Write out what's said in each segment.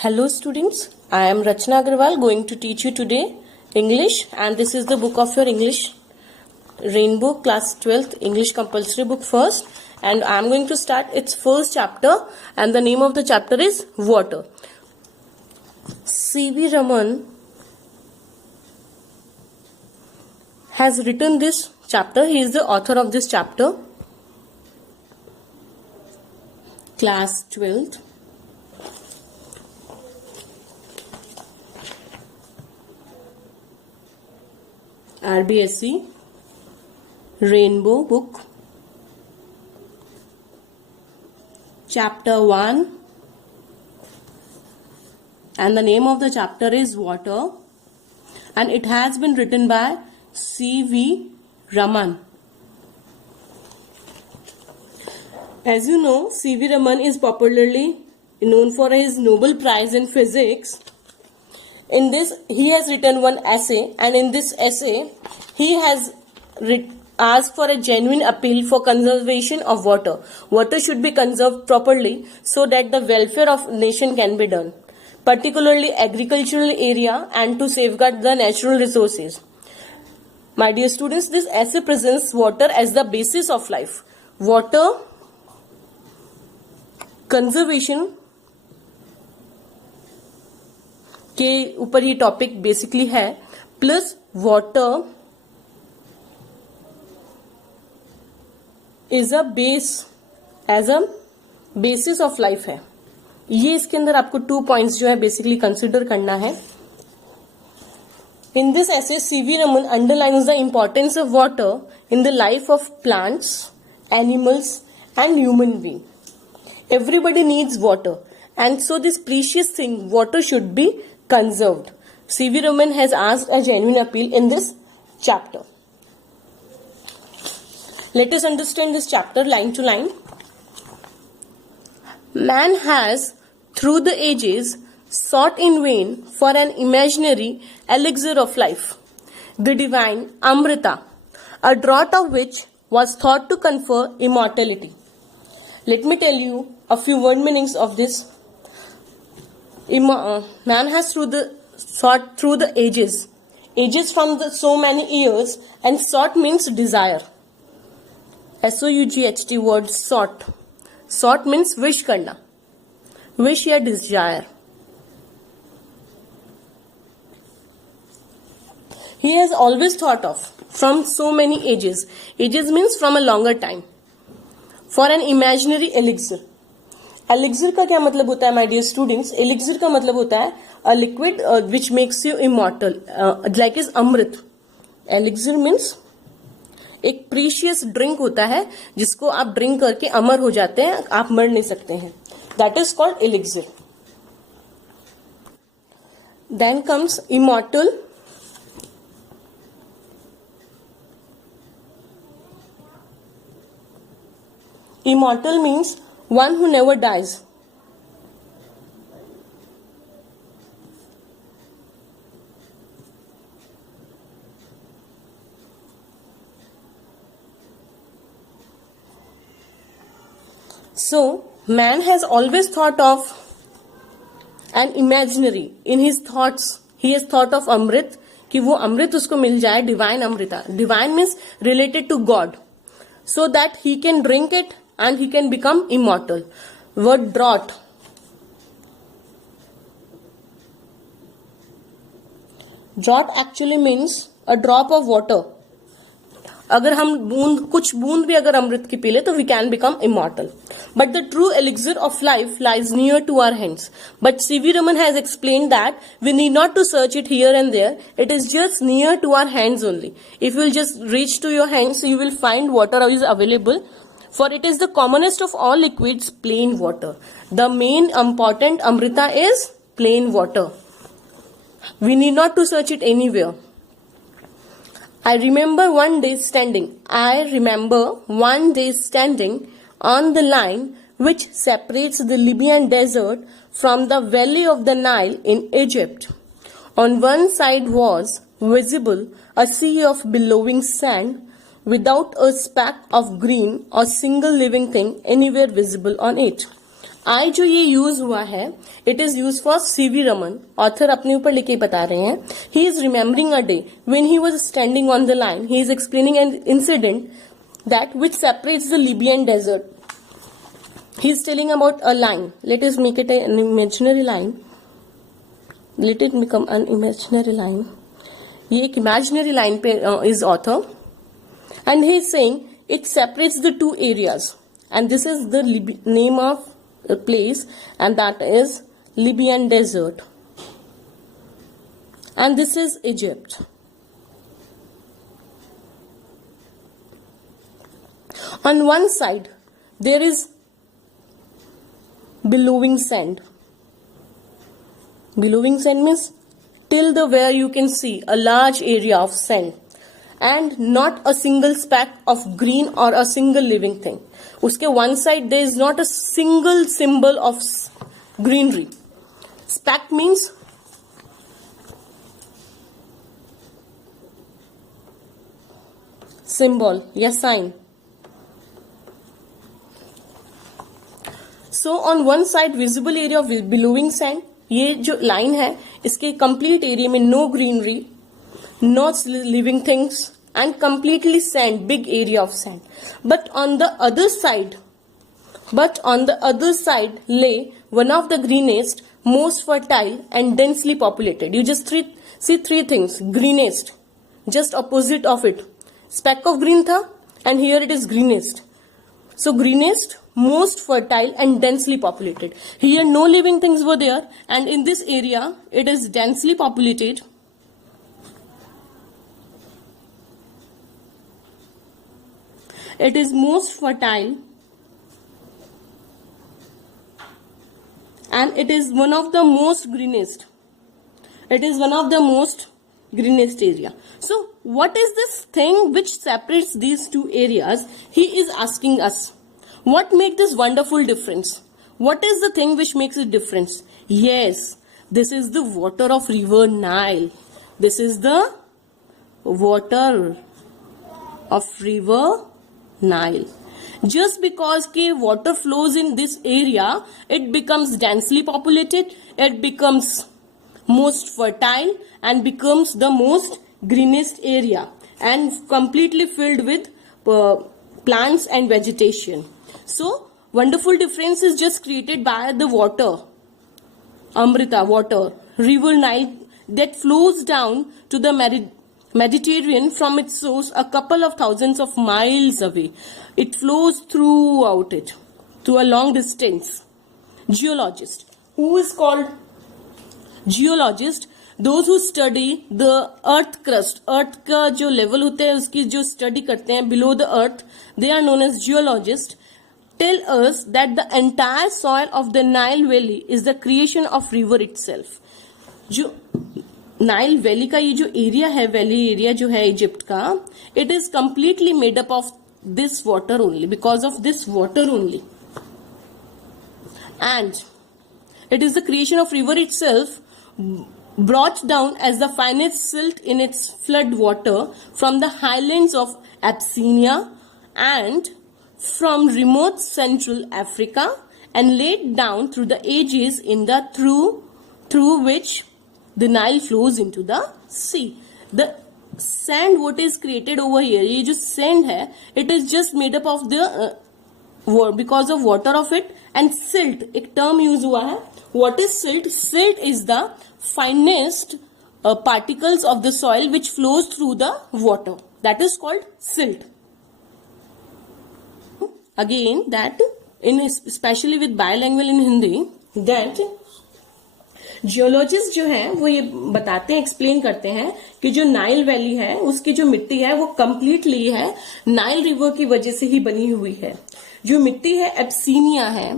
Hello students, I am Rachna Agarwal going to teach you today English, and this is the book of your English Rainbow class 12th English compulsory book first, and I am going to start its first chapter, and the name of the chapter is Water. C.V. Raman has written this chapter. He is the author of this chapter. Class 12th. RBSC Rainbow book, chapter 1, and the name of the chapter is Water, and it has been written by C.V. Raman. As you know, C.V. Raman is popularly known for his Nobel Prize in Physics. In this, he has written one essay, and in this essay, he has asked for a genuine appeal for conservation of water. Water should be conserved properly so that the welfare of nation can be done, particularly agricultural area, and to safeguard the natural resources. My dear students, this essay presents water as the basis of life. Water conservation के ऊपर ये topic basically है, plus water is a base, as a basis of life है. ये इसके अंदर आपको 2 points जो है बेसिकली कंसिडर करना है. In this essay C V Raman underlines the importance of water in the life of plants, animals and human being. Everybody needs water, and so this precious thing, water, should be conserved. C.V. Raman has asked a genuine appeal in this chapter. Let us understand this chapter line to line. Man has, through the ages, sought in vain for an imaginary elixir of life, the divine Amrita, a draught of which was thought to confer immortality. Let me tell you a few word meanings of this. Man has sought through the ages from the so many years, and sought means desire. SOUGHT word sought. Sought means wish karna, wish या desire. He has always thought of, from so many ages. Ages means from a longer time. For an imaginary elixir. Elixir का क्या मतलब होता है my dear students? Elixir का मतलब होता है a liquid which makes you immortal, like is अमृत. एलिक्सिर मीन्स एक प्रीशियस ड्रिंक होता है जिसको आप ड्रिंक करके अमर हो जाते हैं, आप मर नहीं सकते हैं. That is called elixir. Then comes immortal. Immortal means one who never dies. So, man has always thought of an imaginary. In his thoughts, he has thought of Amrit, कि वो अमृत उसको मिल जाए, divine Amrita. Divine means related to God, so that he can drink it and he can become immortal. Word draught. Draught actually means a drop of water. अगर हम कुछ बूंद भी अगर अमृत की पी ले तो we can become immortal. But the true elixir of life lies near to our hands. But C.V. Raman has explained that we need not to search it here and there. It is just near to our hands only. If you will just reach to your hands, you will find water is available. For it is the commonest of all liquids, plain water. The main important Amrita is plain water. We need not to search it anywhere. I remember one day standing on the line which separates the Libyan desert from the valley of the Nile in Egypt. On one side was visible a sea of billowing sand, without a speck of green or single living thing anywhere visible on it. आई जो ये use हुआ है, it is use for CV Raman. Author अपने ऊपर लिखे बता रहे हैं. He is remembering a day when he was standing on the line. He is explaining an incident that which separates the Libyan desert. He is telling about a line. Let us make it an imaginary line. Let it become an imaginary line. ये एक imaginary line पे is author, and he is saying it separates the two areas, and this is the name of a place, and that is Libyan desert, and this is Egypt. On one side there is billowing sand. Billowing sand means till the where you can see a large area of sand, and not a single speck of green or a single living thing. उसके one side there is not a single symbol of greenery. Speck means symbol या sign. So on one side visible area of billowing sand, ये जो line है इसके complete area में no greenery, no living things, and completely sand, big area of sand. But on the other side lay one of the greenest, most fertile and densely populated. You just see three things. Greenest, just opposite of it, speck of green tha, and here it is greenest. So greenest, most fertile and densely populated. Here no living things were there, and in this area it is densely populated. It is most fertile, and it is one of the most greenest. It is one of the most greenest area. So what is this thing which separates these two areas? He is asking us, what makes this wonderful difference? What is the thing which makes it difference? Yes, this is the water of river Nile. This is the water of river Nile. Just because water flows in this area, it becomes densely populated, it becomes most fertile, and becomes the most greenest area, and completely filled with plants and vegetation. So wonderful difference is just created by the water, Amrita water, river Nile, that flows down to the Mediterranean from its source a couple of thousands of miles away. It flows throughout it to a long distance. Geologist. Who is called geologist? Those who study the earth crust. Earth का जो level होता है उसकी जो study करते हैं below the earth, they are known as geologists. Tell us that the entire soil of the Nile Valley is the creation of river itself. जो Nile valley का ये जो एरिया है, वैली एरिया जो है इजिप्ट का, it is completely made up of this water only, because of this water only, and it is the creation of river itself, brought down as the finest silt in its flood water from the highlands of Abyssinia and from remote Central Africa, and laid down through the ages in the through which the Nile flows into the sea. The sand what is created over here, ये जो sand है, it is just made up of the because of water of it, and silt एक term use हुआ है. What is silt? Silt is the finest particles of the soil which flows through the water. That is called silt. Again, that in especially with bilingual in Hindi, that geologist जो हैं वो ये बताते हैं, explain करते हैं कि जो नाइल वैली है उसकी जो मिट्टी है वो कंप्लीटली है नाइल रिवर की वजह से ही बनी हुई है. जो मिट्टी है एब्सीनिया है,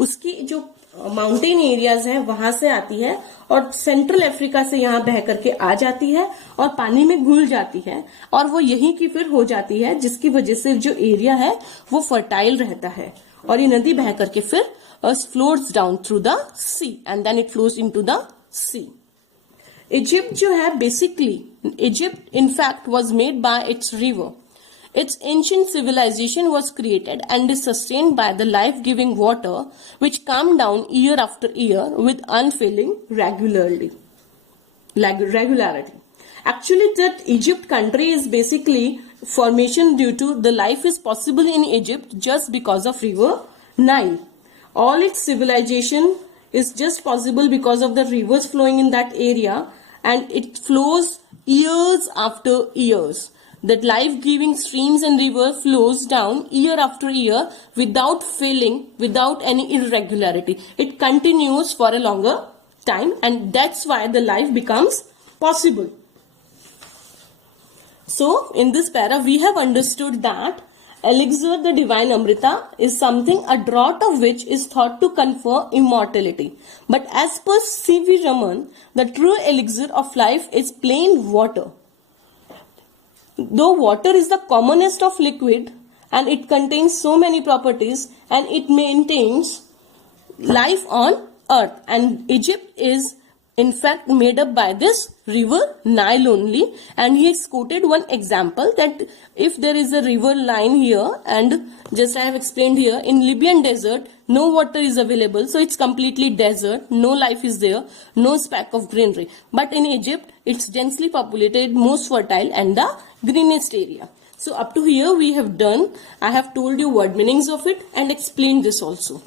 उसकी जो माउंटेन एरियाज है वहां से आती है और सेंट्रल अफ्रीका से यहाँ बह करके आ जाती है और पानी में घुल जाती है और वो यहीं की फिर हो जाती है, जिसकी वजह से जो एरिया है वो फर्टाइल रहता है और ये नदी बह करके फिर flows down through the sea and then it flows into the sea. Egypt जो है basically, Egypt in fact was made by its river. Its ancient civilization was created and is sustained by the life-giving water which come down year after year with unfailing regularity. Actually, that Egypt country is basically formation due to the life is possible in Egypt just because of river Nile. All its civilization is just possible because of the rivers flowing in that area, and it flows years after years. That life-giving streams and river flows down year after year without failing, without any irregularity. It continues for a longer time, and that's why the life becomes possible. So, in this para, we have understood that elixir, the divine Amrita, is something a draught of which is thought to confer immortality. But as per C.V. Raman, the true elixir of life is plain water. Though water is the commonest of liquid and it contains so many properties and it maintains life on earth, and Egypt is in fact made up by this river Nile only, and he has quoted one example that if there is a river line here, and just I have explained here, in Libyan desert no water is available, so it's completely desert, no life is there, no speck of greenery. But in Egypt it's densely populated, most fertile and the greenest area. So up to here we have done. I have told you word meanings of it and explained this also.